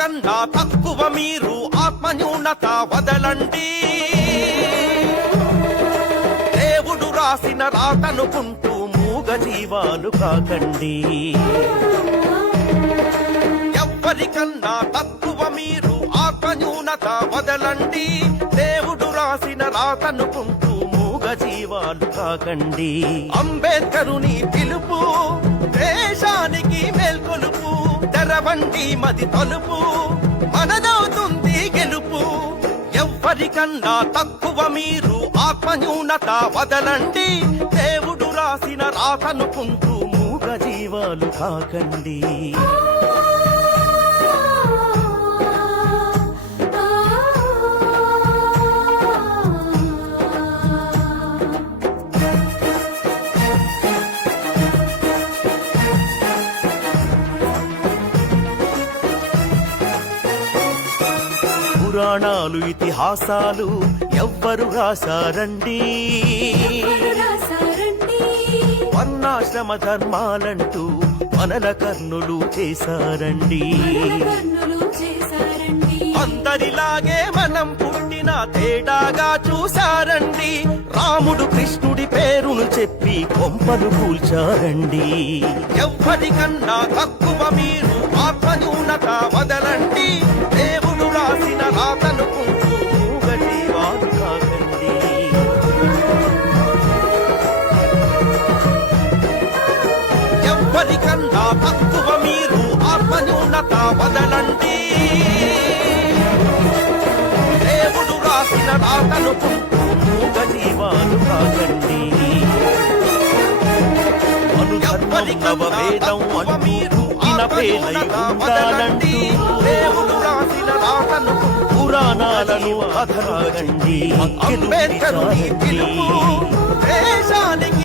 ఎవ్వరికన్నా తక్కువ మీరు ఆత్మన్యూనత వదలండి. దేవుడు రాసిన రాతనుకుంటూ మూగ జీవాలు కాకండి. ఎవ్వరికన్నా తక్కువ మీరు ఆత్మన్యూనత వదలండి. దేవుడు రాసిన రాతనుకుంటూ మూగ జీవాలు కాకండి. అంబేద్కరుని పిలుపు దేశానికి మేల్కొలుపు. తెరవండి మది తలుపు, మనదవుతుంది గెలుపు. ఎవ్వరికన్నా తక్కువ మీరు ఆత్మన్యూనత వదలండి. దేవుడు రాసిన రాతనుకుంటూ మూగ జీవాలు కాకండి. పురాణాలు ఇతిహాసాలు ఎవ్వరు రాశారండి. వర్ణాశ్రమ ధర్మాలంటూ మనల కర్ణులు చేశారండి. అందరిలాగే మనం పుట్టిన తేడాగా చూశారండి. రాముడు కృష్ణుడి పేరును చెప్పి కొంపలు కూల్చారండి. ఎవ్వరికన్నా తక్కువ మీరు ఆత్మన్యూనత వదలండి. దేవుడు రాసిన రాతనుకుంటూ మూగ జీవాలు కాకండి. ఎవ్వరికన్నా తక్కువ మీరు ఆత్మన్యూనత వదలండి. దేవుడు రాసిన రాతనుకుంటూ మూగ జీవాలు కాకండి. అనుధర్మవేదం అంటూ పేలై ఉండాలండి. దేవుడు రాసిన రాతను పురాణాలను అధరాగండి. అంబేద్కరుని పిలుపు దేశానికి